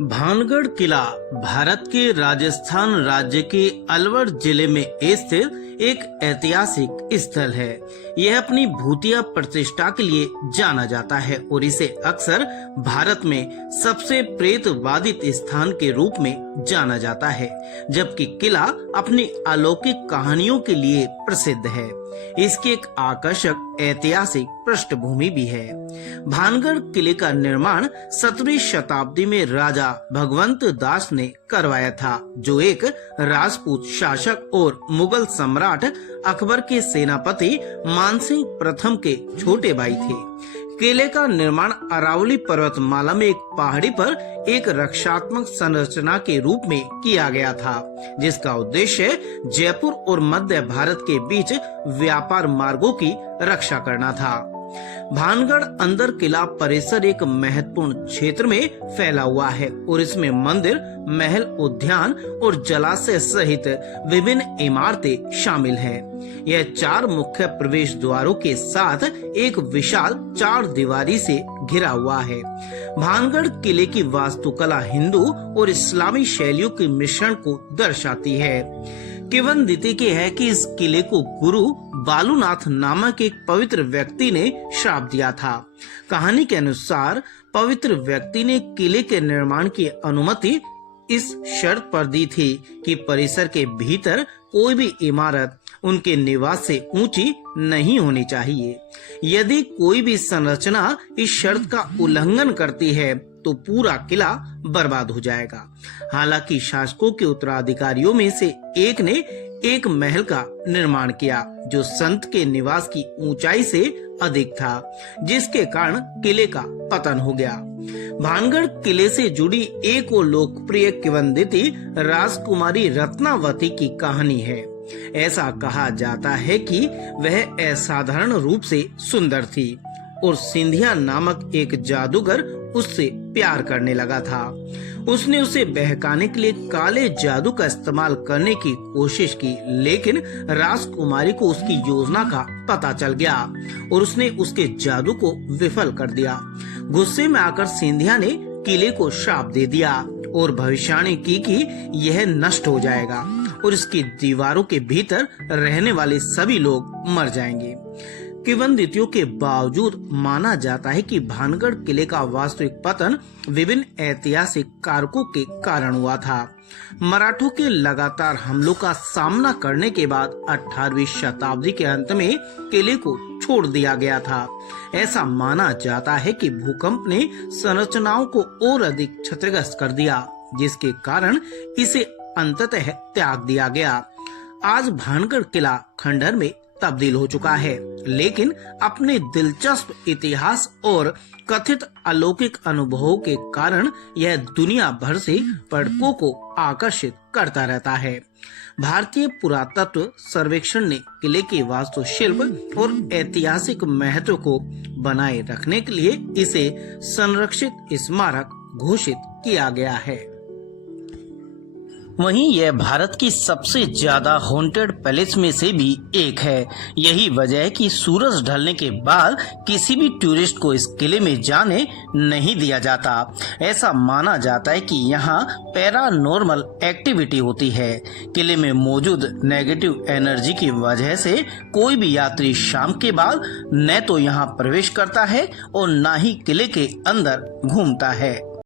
भानगढ़ किला भारत के राजस्थान राज्य के अलवर जिले में स्थित एक ऐतिहासिक स्थल है। यह अपनी भूतिया प्रतिष्ठा के लिए जाना जाता है और इसे अक्सर भारत में सबसे प्रेत बाधित स्थान के रूप में जाना जाता है, जबकि किला अपनी अलौकिक कहानियों के लिए प्रसिद्ध है। इसकी एक आकर्षक ऐतिहासिक पृष्ठभूमि भी है। भानगढ़ किले का निर्माण 17वीं शताब्दी में राजा भगवंत दास ने करवाया था, जो एक राजपूत शासक और मुगल सम्राट अकबर के सेनापति मानसिंह प्रथम के छोटे भाई थे। किले का निर्माण अरावली पर्वतमाला में एक पहाड़ी पर एक रक्षात्मक संरचना के रूप में किया गया था, जिसका उद्देश्य जयपुर और मध्य भारत के बीच व्यापार मार्गों की रक्षा करना था। भानगढ़ अंदर किला परिसर एक महत्वपूर्ण क्षेत्र में फैला हुआ है और इसमें मंदिर, महल, उद्यान और जलाशय सहित विभिन्न इमारतें शामिल हैं। यह 4 मुख्य प्रवेश द्वारों के साथ एक विशाल 4 दीवारी से घिरा हुआ है। भानगढ़ किले की वास्तुकला हिंदू और इस्लामी शैलियों के मिश्रण को दर्शाती है। किंवदंती है कि इस किले को गुरु बालूनाथ नामक एक पवित्र व्यक्ति ने श्राप दिया था। कहानी के अनुसार पवित्र व्यक्ति ने किले के निर्माण की अनुमति इस शर्त पर दी थी कि परिसर के भीतर कोई भी इमारत उनके निवास से ऊंची नहीं होनी चाहिए। यदि कोई भी संरचना इस शर्त का उल्लंघन करती है तो पूरा किला बर्बाद हो जाएगा। हालांकि शासकों के उत्तराधिकारियों में से एक ने एक महल का निर्माण किया, जो संत के निवास की ऊंचाई से अधिक था, जिसके कारण किले का पतन हो गया। भानगढ़ किले से जुड़ी एक और लोकप्रिय किंवदंती राजकुमारी रत्नावती की कहानी है। ऐसा कहा जाता है कि वह असाधारण रूप से सुंदर थी और सिंधिया नामक एक जादूगर उससे प्यार करने लगा था। उसने उसे बहकाने के लिए काले जादू का इस्तेमाल करने की कोशिश की, लेकिन राजकुमारी को उसकी योजना का पता चल गया और उसने उसके जादू को विफल कर दिया। गुस्से में आकर सिंधिया ने किले को श्राप दे दिया और भविष्यवाणी की कि यह नष्ट हो जाएगा और इसकी दीवारों के भीतर रहने वाले सभी लोग मर जाएंगे। किंवदंतियों के बावजूद माना जाता है कि भानगढ़ किले का वास्तविक पतन विभिन्न ऐतिहासिक कारकों के कारण हुआ था। मराठों के लगातार हमलों का सामना करने के बाद 18वीं शताब्दी के अंत में किले को छोड़ दिया गया था। ऐसा माना जाता है कि भूकंप ने संरचनाओं को और अधिक क्षतिग्रस्त कर दिया, जिसके कारण इसे अंततः त्याग दिया गया। आज भानगढ़ किला खंडहर में तब्दील हो चुका है, लेकिन अपने दिलचस्प इतिहास और कथित अलौकिक अनुभवों के कारण यह दुनिया भर से पर्यटकों को आकर्षित करता रहता है। भारतीय पुरातत्व सर्वेक्षण ने किले के वास्तुशिल्प और ऐतिहासिक महत्व को बनाए रखने के लिए इसे संरक्षित स्मारक घोषित किया गया है। वहीं यह भारत की सबसे ज्यादा हॉन्टेड पैलेस में से भी एक है। यही वजह है कि सूरज ढलने के बाद किसी भी टूरिस्ट को इस किले में जाने नहीं दिया जाता। ऐसा माना जाता है कि यहाँ पैरानॉर्मल एक्टिविटी होती है। किले में मौजूद नेगेटिव एनर्जी की वजह से कोई भी यात्री शाम के बाद न तो यहाँ प्रवेश करता है और न ही किले के अंदर घूमता है।